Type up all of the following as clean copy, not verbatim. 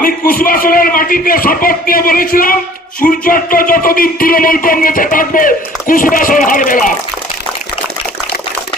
আমি কুশবাসনের মাটিতে শপথ নিয়ে বলেছিলাম সূর্যাস্ত যতদিন তৃণমূল কংগ্রেসে থাকবে কুশবাসন হারবে না,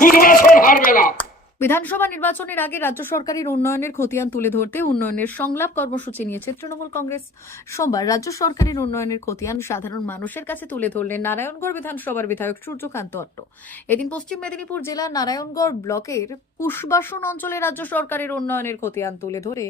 কুশবাসন হারবে না। বিধানসভা নির্বাচনের আগে রাজ্য সরকারের উন্নয়নের খতিয়ান তুলে ধরতে উন্নয়নের সংলাপ কর্মসূচি নিয়েছে তৃণমূল কংগ্রেস। সোমবার রাজ্য সরকারের উন্নয়নের খতিয়ান সাধারণ মানুষের কাছে তুলে ধরলেন নারায়ণগড় বিধানসভার বিধায়ক সূর্যকান্ত অট্ট। এদিন পশ্চিম মেদিনীপুর জেলার নারায়ণগড় ব্লকের কুশবাসন অঞ্চলে রাজ্য সরকারের উন্নয়নের খতিয়ান তুলে ধরে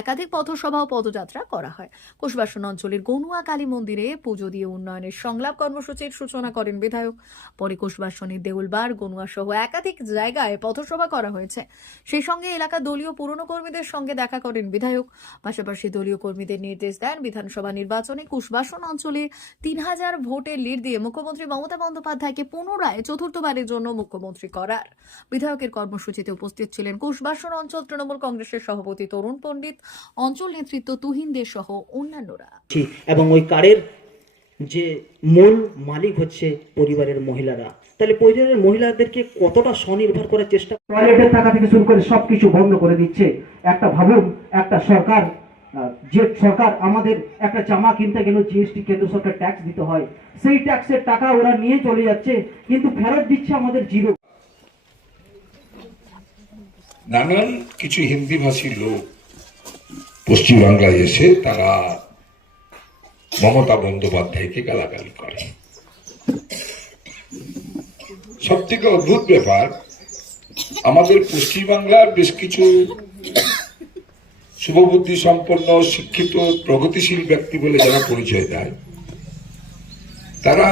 একাধিক পথসভা ও পদযাত্রা করা হয়। কুশবাসন অঞ্চলের গনুয়া কালী মন্দিরে পুজো দিয়ে উন্নয়নের সংলাপ কর্মসূচির সূচনা করেন বিধায়ক। পরে কুশবাসনের দেউলবার, গনুয়া সহ একাধিক জায়গায় পথসভা করা হয়েছে। সেই সঙ্গে এলাকার দলীয় পুরনো কর্মীদের সঙ্গে দেখা করেন বিধায়ক। পাশাপাশি দলীয় কর্মীদের নির্দেশ দেন বিধানসভা নির্বাচনে কুশবাসন অঞ্চলে 3000 ভোটের লিড দিয়ে মুখ্যমন্ত্রী মমতা বন্দ্যোপাধ্যায়কে পুনরায় চতুর্থবারের জন্য মুখ্যমন্ত্রী করার। বিধায়কের কর্মসূচিতে উপস্থিত ছিলেন কুশবাসন অঞ্চল তৃণমূল কংগ্রেসের সভাপতি তরুণ পণ্ডিত, অঞ্চল নেতৃত্ব তুহিন দে সহ অন্যান্যরা। এবং ওই কার্ডের যে মূল মালিক হচ্ছে পরিবারের মহিলারা, তাহলে পরিবারের মহিলাদেরকে কতটা স্বনির্ভর করার চেষ্টা। টয়লেটের টাকা থেকে শুরু করে সবকিছু বন্ধ করে দিচ্ছে। একটা ভাবুন, একটা সরকার, যে সরকার আমাদের একটা জামা কিনতে গেলেও জিএসটি কেন্দ্র সরকার ট্যাক্স দিতে হয়, সেই ট্যাক্সের টাকা ওরা নিয়ে চলে যাচ্ছে, কিন্তু ফেরত দিচ্ছে আমাদের জিরো। নানান কিছু হিন্দি ভাষী লোক পশ্চিমবাংলায় এসে তারা মমতা বন্দ্যোপাধ্যায়কে গালাগালি করে। সব থেকে অদ্ভুত ব্যাপার, আমাদের পশ্চিমবাংলার বেশ কিছু শুভবুদ্ধি সম্পন্ন, শিক্ষিত, প্রগতিশীল ব্যক্তি বলে যারা পরিচয় দেয়, তারা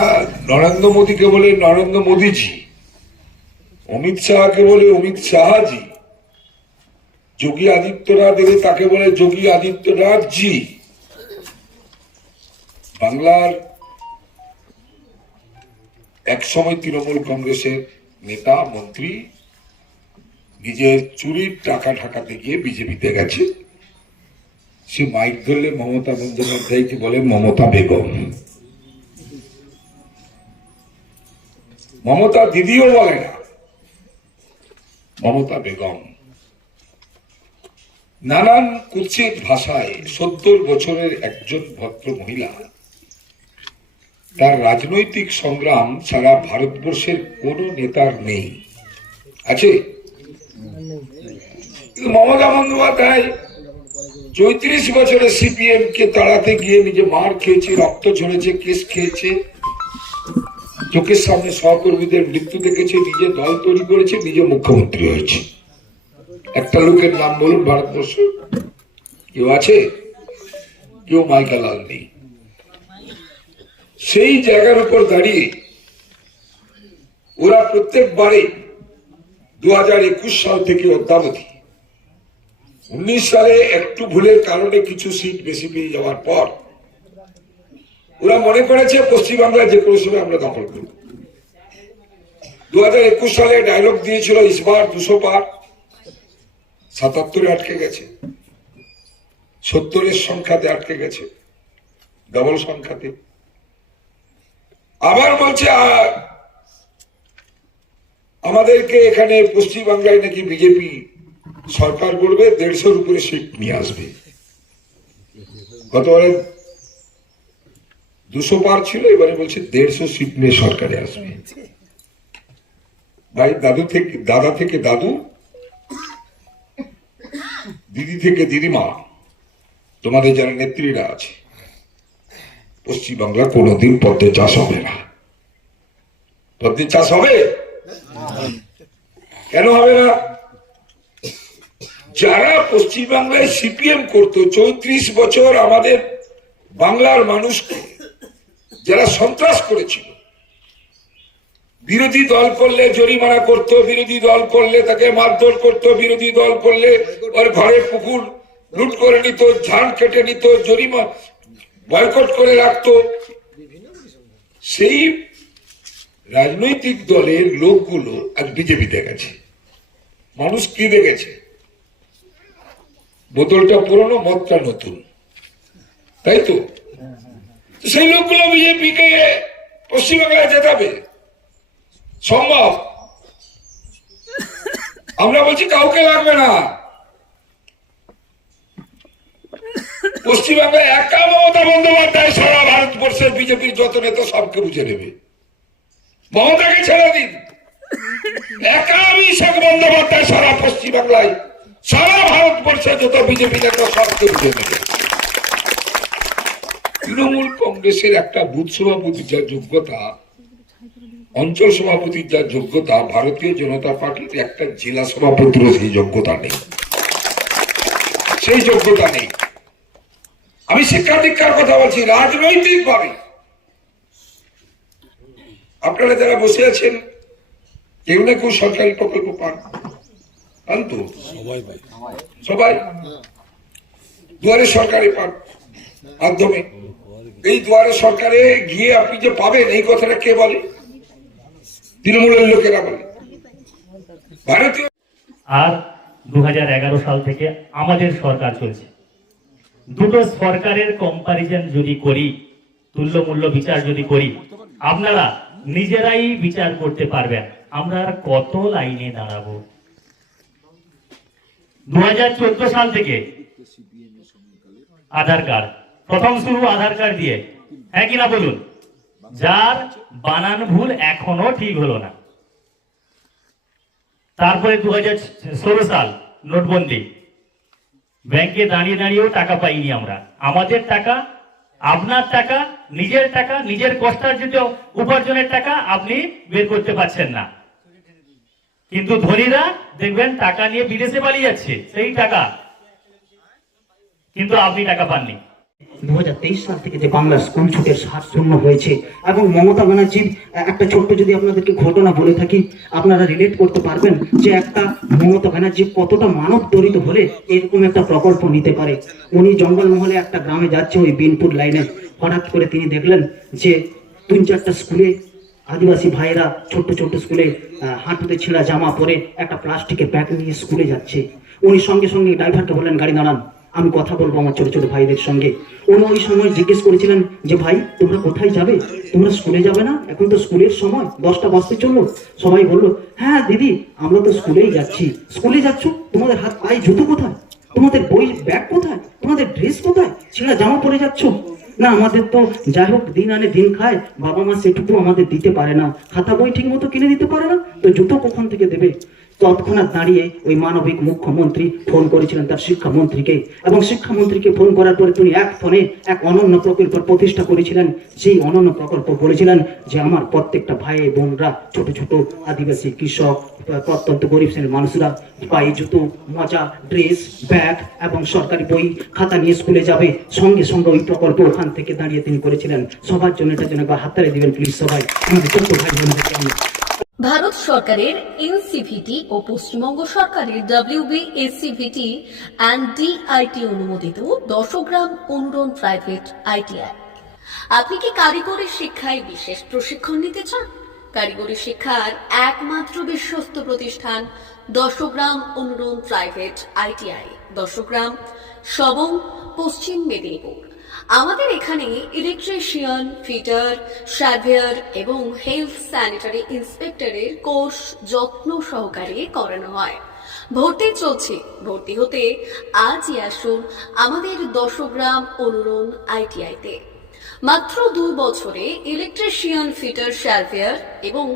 নরেন্দ্র মোদীকে বলে নরেন্দ্র মোদীজি, অমিত শাহকে বলে অমিত শাহজি, যোগী আদিত্যনাথ এলে তাকে বলে যোগী আদিত্যনাথ জি। বাংলার একসময় তৃণমূল কংগ্রেসের নেতা মন্ত্রী নিজের চুরির টাকা ঢাকাতে গিয়ে বিজেপিতে গেছে। সে মাইক ধরলে মমতা বন্দ্যোপাধ্যায়কে বলে মমতা বেগম, মমতা দিদিও বলে না, মমতা বেগম। নানান কুৎসিত ভাষায় 70 বছরের একজন ভদ্র মহিলা তার রাজনৈতিক সংগ্রাম সারা ভারতবর্ষের কোন নেতার নেই, আছে? মমতা বন্দ্যোপাধ্যায় 34 বছরের সিপিএম কে তাড়াতে গিয়ে নিজে মার খেয়েছে, রক্ত ঝরেছে, কেস খেয়েছে, চোখের সামনে সহকর্মীদের মৃত্যু দেখেছে, নিজে দল তৈরি করেছে, নিজে মুখ্যমন্ত্রী হয়েছে। একটা লোকের নাম বলুন ভারতবর্ষ, কেউ আছে? কেউ মাইকালাল নেই। সেই জায়গার উপর দাঁড়িয়ে ওরা প্রত্যেকবারে 2021 সাল থেকে অদ্যাবধি 19 সালে একটু ভুলের কারণে কিছু সিট বেশি পেয়ে যাওয়ার পর ওরা মনে করেছে পশ্চিমবাংলায় যে কোনো সময় আমরা দখল করব। 2021 সালে ডায়লগ দিয়েছিল ইসবার 200 পার, 77-এ আটকে গেছে, 70-এর সংখ্যাতে আটকে গেছে, ডবল সংখ্যাতে। আবার বলছে আমাদেরকে এখানে পশ্চিমবাংলায় নাকি বিজেপি সরকার করবে, 150-এর উপরে সিট নিয়ে আসবে। গতবারে 200 পার ছিল, এবারে বলছে 150 সিট নিয়ে সরকারে আসবে। ভাই, দাদা থেকে দাদু, দিদি থেকে দিদিমা, তোমাদের যারা নেত্রীরা আছে, পশ্চিমবাংলা কোনোদিন পদ্মে চাষ হবে না। পদ্মে চাষ হবে? কেন হবে না? যারা পশ্চিমবাংলায় সিপিএম করতো 34 বছর আমাদের বাংলার মানুষকে যারা সন্ত্রাস করেছিল, বিরোধী দল করলে জরিমানা করত, বিরোধী দল করলে তাকে মারধর করত, বিরোধী দল করলে ওর ঘরের পুকুর লুট করে নিত, ধান কেটে নিত, জরিমানা বয়কট করে রাখতো, সেই রাজনৈতিক দলের লোকগুলো আজ বিজেপিতে গেছে। মানুষ কি দেখেছে? বোতলটা পুরনো, মদটা নতুন, তাই তো? সেই লোকগুলো বিজেপিকে পশ্চিমবাংলায় জেতাবে সম্ভব? আমরা বলছি কাউকে লাগবে না। পশ্চিমবাংলায় একা মমতা বন্দ্যোপাধ্যায় সারা ভারতবর্ষের বিজেপির যত নেতা সবকে বুঝে নেবে। মমতাকে ছেড়ে দিন, একা অভিষেক বন্দ্যোপাধ্যায় সারা পশ্চিমবাংলায় সারা ভারতবর্ষের যত বিজেপি নেতা সবকে বুঝে নেবে। তৃণমূল কংগ্রেসের একটা বুথ সভাপতির যা যোগ্যতা, অঞ্চল সভাপতির যা যোগ্যতা, ভারতীয় জনতা পার্টির একটা জেলা সভাপতির সেই যোগ্যতা নেই, সেই যোগ্যতা নেই। আমি শিক্ষা দীক্ষার কথা বলছি, রাজনৈতিক ভাবে আপনারা যারা বসে আছেন কেউ না কেউ সরকারি প্রকল্প পান তো? সবাই দুয়ারে সরকারি পান মাধ্যমে। এই দুয়ারে সরকারে গিয়ে আপনি যে পাবেন এই কথাটা কে বলে? তৃণমূলের লোকেরা বলে। ভারতীয় আর 2011 সাল থেকে আমাদের সরকার চলছে। দুটো সরকারের কম্পারিজন যদি করি, তুল্য মূল্য বিচার যদি করি, আপনারা নিজেরাই বিচার করতে পারবেন আমরা আর কত লাইনে দাঁড়াবো। 2014 সাল থেকে আধার কার্ড প্রথম শুরু আধার কার্ড দিয়ে, হ্যাঁ কিনা বলুন? যার বানান ভুল এখনো ঠিক হলো না। তারপরে 2016 সাল নোটবন্দি, ব্যাংকে দাঁড়িয়ে দাঁড়িয়েও টাকা পাইনি আমরা। আমাদের টাকা, আপনার টাকা, নিজের কষ্টার্জিত উপার্জনের টাকা আপনি বের করতে পারছেন না। কিন্তু ধনীরা দেখবেন টাকা নিয়ে বিদেশে পালিয়ে যাচ্ছে, সেই টাকা, কিন্তু আপনি টাকা পাননি। 2023 সাল থেকে যে বাংলার স্কুল ছুটের হার শূন্য হয়েছে, এবং মমতা ব্যানার্জির একটা ছোট্ট যদি আপনাদেরকে ঘটনা বলে থাকি, আপনারা রিলেট করতে পারবেন যে একটা মমতা ব্যানার্জি কতটা মানব দরিত হলে এরকম একটা প্রকল্প নিতে পারে। উনি জঙ্গলমহলে একটা গ্রামে যাচ্ছে, ওই বিনপুর লাইনে, হঠাৎ করে তিনি দেখলেন যে 3-4টা স্কুলে আদিবাসী ভাইয়েরা ছোট্ট ছোট্ট স্কুলে হাঁটুতে ছেঁড়া জামা পরে একটা প্লাস্টিকের ব্যাগ নিয়ে স্কুলে যাচ্ছে। উনি সঙ্গে সঙ্গে ড্রাইভারকে বললেন, গাড়ি দাঁড়ান, আমি কথা বলবো আমার ছোট ছোট ভাইদের সঙ্গে। উনি ওই সময় জিজ্ঞেস করেছিলেন যে ভাই তোমরা কোথায় যাবে, তোমরা স্কুলে যাবে না? এখন তো স্কুলের সময়, 10টা বাজতে চললো। সবাই বললো, হ্যাঁ দিদি আমরা তো স্কুলেই যাচ্ছি। স্কুলে যাচ্ছ? তোমাদের হাত পায়ে জুতো কোথায়? তোমাদের বই ব্যাগ কোথায়? তোমাদের ড্রেস কোথায়? ছেঁড়া জামা পরে যাচ্ছ? না আমাদের তো যাই হোক দিন আনে দিন খায়, বাবা মা সেটুকু আমাদের দিতে পারে না, খাতা বই ঠিক মতো কিনে দিতে পারে না, তো জুতো কখন থেকে দেবে? তৎক্ষণাৎ দাঁড়িয়ে ওই মানবিক মুখ্যমন্ত্রী ফোন করেছিলেন তার শিক্ষামন্ত্রীকে, এবং শিক্ষামন্ত্রীকে ফোন করার পরে তিনি এক ফোনে এক অনন্য প্রকল্প প্রতিষ্ঠা করেছিলেন। সেই অনন্য প্রকল্প বলেছিলেন যে আমার প্রত্যেকটা ভাই বোনরা, ছোট ছোট আদিবাসী, কৃষক, প্রত্যন্ত গরিব শ্রেণীর মানুষরা পায়ে জুতো, মোজা, ড্রেস, ব্যাগ এবং সরকারি বই খাতা নিয়ে স্কুলে যাবে। সঙ্গে সঙ্গে ওই প্রকল্প ওখান থেকে দাঁড়িয়ে তিনি করেছিলেন। সবার জন্য এটার জন্য হাততালি দিবেন প্লিজ সবাই, আমাদের ছোট্ট ভাই বোনদেরকে। ভারত সরকারের এনসিভিটি ও পশ্চিমবঙ্গ সরকারের WBSCVT অ্যান্ড DIT অনুমোদিত 10 গ্রাম অনুরণ প্রাইভেট ITI। আপনি কি কারিগরি শিক্ষায় বিশেষ প্রশিক্ষণ নিতে চান? কারিগরি শিক্ষার একমাত্র বিশ্বস্ত প্রতিষ্ঠান 10 গ্রাম অনুরণ প্রাইভেট ITI, 10 গ্রাম, সবং, পশ্চিম মেদিনীপুর। আমাদের এখানে ইলেকট্রিশিয়ান, ফিটার, সার্ভেয়ার এবং হেলথ স্যানিটারি ইন্সপেক্টরের কোর্স যত্ন সহকারে করানো হয়। ভর্তি চলছে। ভর্তি হতে আজই আসুন আমাদের 10 গ্রাম অনুরণ ITI-তে। মাত্র 2 বছরে ইলেকট্রিশিয়ান, ফিটার, সার্ভেয়ার এবং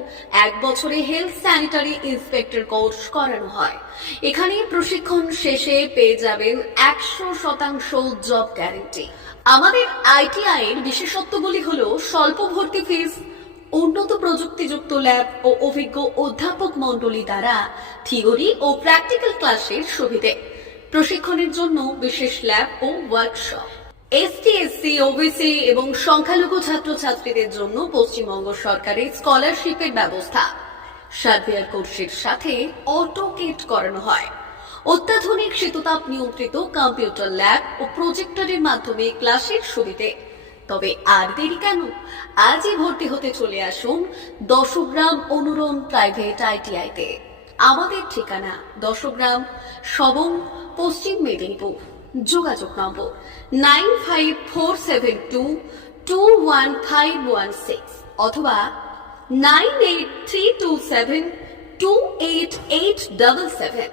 1 বছরে হেলথ স্যানিটারি ইন্সপেক্টর কোর্স করানো হয়। এখানে প্রশিক্ষণ শেষে পেয়ে যাবেন 100% জব গ্যারান্টি। আমাদের ITI এর বিশেষত্বগুলি হলো স্বল্প ভর্তি ফিস, উন্নত প্রযুক্তিযুক্ত ল্যাব ও অভিজ্ঞ অধ্যাপক মণ্ডলী দ্বারা থিওরি ও প্র্যাকটিক্যাল ক্লাসের সুবিধে, প্রশিক্ষণের জন্য বিশেষ ল্যাব ও ওয়ার্কশপ, ST, SC, OBC এবং সংখ্যালঘু ছাত্রছাত্রীদের জন্য পশ্চিমবঙ্গ সরকারের স্কলারশিপের ব্যবস্থা। সার্ভেয়ার কোর্সের সাথে অটোকেট করানো হয়। অত্যাধুনিক শীততাপ নিয়ন্ত্রিত কম্পিউটার ল্যাব ও প্রজেক্টরের মাধ্যমে ক্লাসের সুবিধে। তবে আর দেরি কেন? আজই ভর্তি হতে চলে আসুন 10 গ্রাম অনুরণ প্রাইভেট ITI-তে। আমাদের ঠিকানা 10 গ্রাম, সবং, পশ্চিম মেদিনীপুর। যোগাযোগ নম্বর 9547221516 অথবা 9832728877।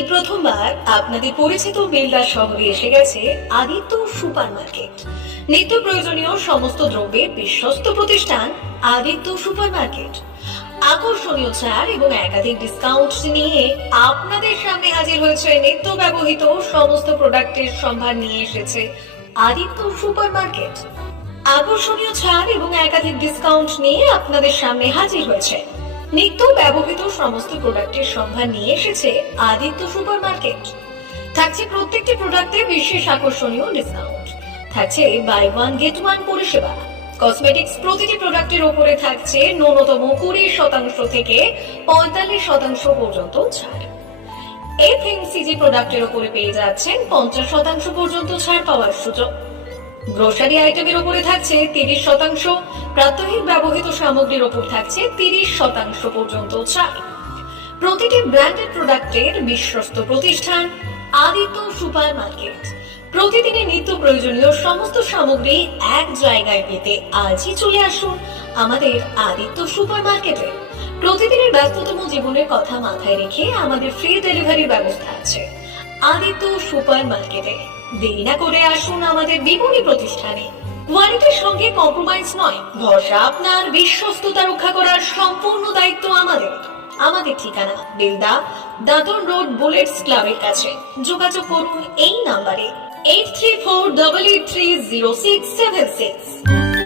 এই প্রথমবার আপনাদের পরিচিত বেলদা শহরে এসে গেছে আদিত্য সুপার মার্কেট। নিত্য প্রয়োজনীয় সমস্ত দ্রব্যের বিশ্বস্ত প্রতিষ্ঠান আদিত্য সুপার মার্কেট। আকর্ষণীয় ছাড় এবং একাধিক ডিসকাউন্ট নিয়ে আপনাদের সামনে হাজির হয়েছে। নিত্য ব্যবহৃত সমস্ত প্রোডাক্টের সম্ভার নিয়ে এসেছে আদিত্য সুপার মার্কেট। আকর্ষণীয় ছাড় এবং একাধিক ডিসকাউন্ট নিয়ে আপনাদের সামনে হাজির হয়েছে। নিত্য ব্যবহৃত সমস্ত প্রোডাক্টের সম্ভার নিয়ে এসেছে আদিত্য সুপার মার্কেট। থাকছে প্রত্যেকটি প্রোডাক্টে বিশেষ আকর্ষণীয় ডিসকাউন্ট। থাকছে বাই ওয়ান গেট ওয়ান পরিষেবা। কসমেটিক্স প্রতিটি প্রোডাক্টের উপরে থাকছে ন্যূনতম 20% থেকে 45% পর্যন্ত ছাড়। এফএমসিজি প্রোডাক্টের উপরে পেয়ে যাচ্ছেন 50% পর্যন্ত ছাড় পাওয়ার সুযোগ। গ্রোসারি আইটেমের উপরে থাকছে 30%, প্রাত্যহিক ব্যবহৃত সামগ্রীর উপর থাকছে 30% পর্যন্ত ছাড়। প্রতিটি ব্র্যান্ডেড প্রোডাক্টের বিশ্বস্ত প্রতিষ্ঠান আদিত্য সুপার মার্কেট। প্রতিদিনের নিত্য প্রয়োজনীয় সমস্ত সামগ্রী এক জায়গায় পেতে আজই চলে আসুন আমাদের আদিত্য সুপার মার্কেটে। প্রতিদিনের ব্যস্ততম জীবনের কথা মাথায় রেখে আমাদের ফ্রি ডেলিভারির ব্যবস্থা আছে আদিত্য সুপার মার্কেটে। দেরি না করে আসুন আমাদের বিপণী প্রতিষ্ঠানে। কোয়ালিটির সঙ্গে কম্প্রোমাইজ নয়, ভরসা আপনার, বিশ্বস্ততা রক্ষা করার সম্পূর্ণ দায়িত্ব আমাদের। আমাদের ঠিকানা বেলদা, দাদন রোড, বুলেটস ক্লাবের কাছে। যোগাযোগ করুন এই নাম্বারে 8348830676।